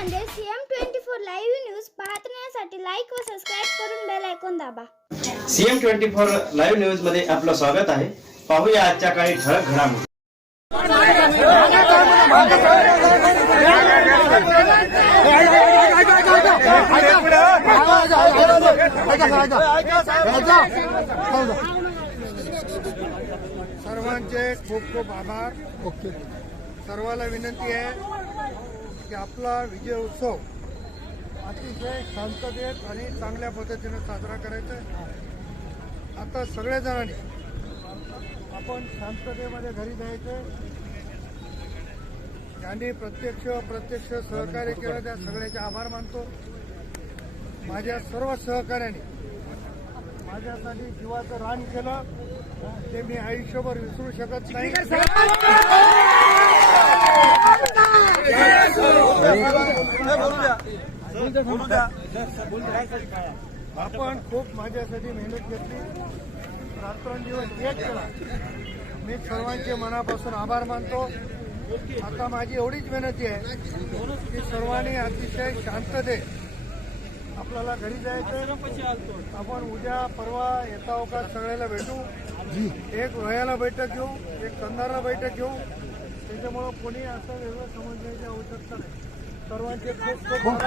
म्हणजे CM twenty four live news पाहण्यासाठी like व सबस्क्राईब करून बेल ऐकून दाबा. सीएम ट्वेंटी फोर लाईव्ह न्यूजमध्ये आपलं स्वागत आहे. पाहूया आजच्या काही ठळक घडामोडी. सर्वांचे खूप खूप आभार. ओके सर्वाला विनंती आहे की आपला विजय उत्सव अतिशय शांततेत आणि चांगल्या पद्धतीने साजरा करायचा आहे. आता सगळ्या जणांनी आपण शांततेमध्ये घरी जायचं. ज्यांनी प्रत्यक्ष अप्रत्यक्ष सहकार्य केलं त्या सगळ्याचे आभार मानतो. माझ्या सर्व सहकार्याने माझ्यासाठी जीवाचं रान केलं. ते मी आयुष्यभर विसरू शकत नाही. आपण खूप माझ्यासाठी मेहनत घेतली. रात्रंदिवस एक केला मी सर्वांचे मनापासून आभार मानतो. आता माझी एवढीच विनंती आहे की सर्वांनी अतिशय शांततेत आपल्याला घरी जायचं आपण उद्या परवा येता अवकाश सगळ्याला भेटू. एक वयाला बैठक घेऊ एक कंधारला बैठक घेऊ. त्याच्यामुळं कोणी असं वेगळं समजण्याची आवश्यकता नाही. सर्वांचे खूप खूप